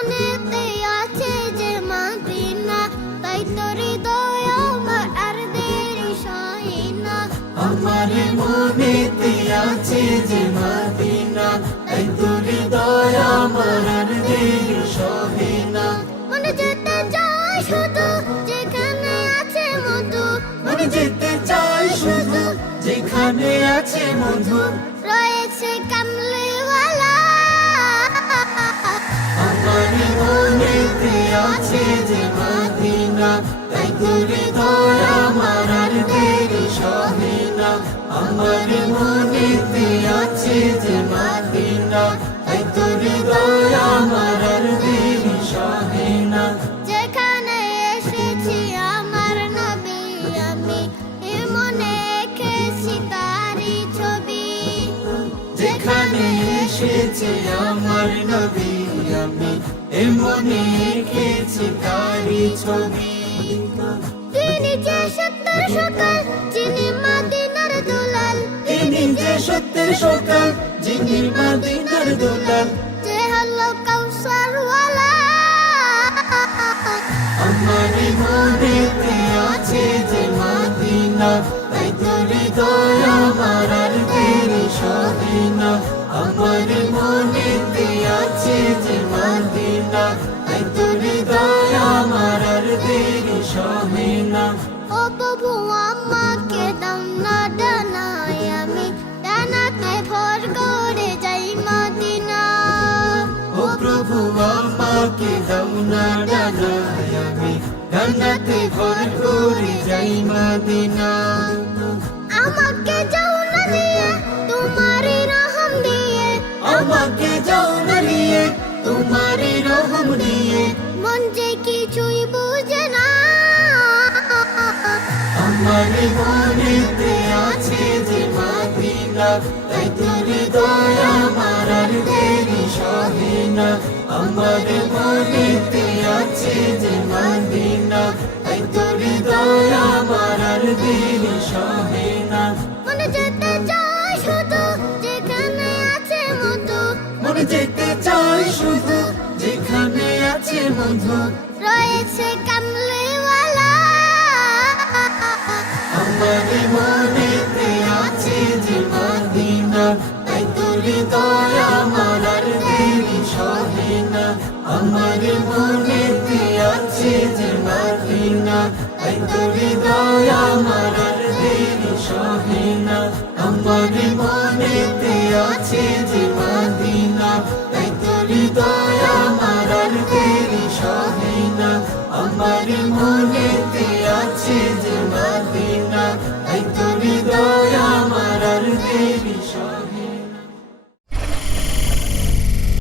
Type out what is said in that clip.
মনেতে আছে যে মদিনা, তাই তো হৃদয় আমার আর দেরি সয় না। আমার মনেতে আছে যে মদিনা, তাই তো হৃদয় আমার আর দেরি সহে না। মনে যেতে চায় শুধু যেখানে আছে মধু, মনে যেতে চাই শুধু যেখানে আছে মধু, রয়েছে কামলিওয়ালা। আমার মনেতে আছে যে মদিনা, তাই তো হৃদয় আমার আর দেরি সহে না। আমার মনেতে আছে যে মদিনা, তাই তো হৃদয় আমার আর দেরি সহে না। যেখানে এসেছি আমার নবী আমি, এ মনে এঁকেছি তারই ছবি। যেখানে এসেছে আমার নবী আমি, এ মনে এঁকেছি তারই ছবি। তিনি যে সত্যের সকাল, যিনি মদিনার দুলাল, তিনি যে সত্যের সকাল, যিনি মদিনার দুলাল, যে হলো কাউসারওয়ালা। আমার মনেতে আছে যে মদিনা, তাই তো হৃদয় আমার আর দেরি সহে না। আমার মনেতে আছে যে মদিনা, তাই তো হৃদয় আমার আর দেরি সহে না। ও প্রভু আমাকে দাও না ডানায়, আমি ডানাতে ভর করে যাই মদিনা। ও প্রভু আমাকে দাও না ডানায়, আমি ডানাতে ভর করে যাই মদিনা। আমাকে যাও না নিয়ে তোমারই রহম দিয়ে, আমাকে যাও না নিয়ে তোমারই রহম নিয়ে, মন যে কিছুই বুঝে না। আমার মনেতে আছে যে মদিনা, তাই তো হৃদয় আমার আর দেরি সহে না। আমার মনেতে আছে যে মদিনা, তাই তো হৃদয় আমার আর দেরি সহে না। মনে যেতে চায় শুধু যেখানে আছে মধু, মনে যেতে চাই শুধু যেখানে আছে মধু, রয়েছে কামলিওয়ালা। আমার মনেতে আছে যে মদিনা, তাই তো হৃদয় আমার আর দেরি সহে না। আমার মনেতে আছে যে মদিনা, তাই তো হৃদয় আমার আর দেরি সহে না। আমার মনেতে আছে যে মদিনা, তাই তো হৃদয় আমার আর দেরি সহে না। আমার মনেতে আছে যে মদিনা, তাই তো হৃদয় আমার আর দেরি সহে না।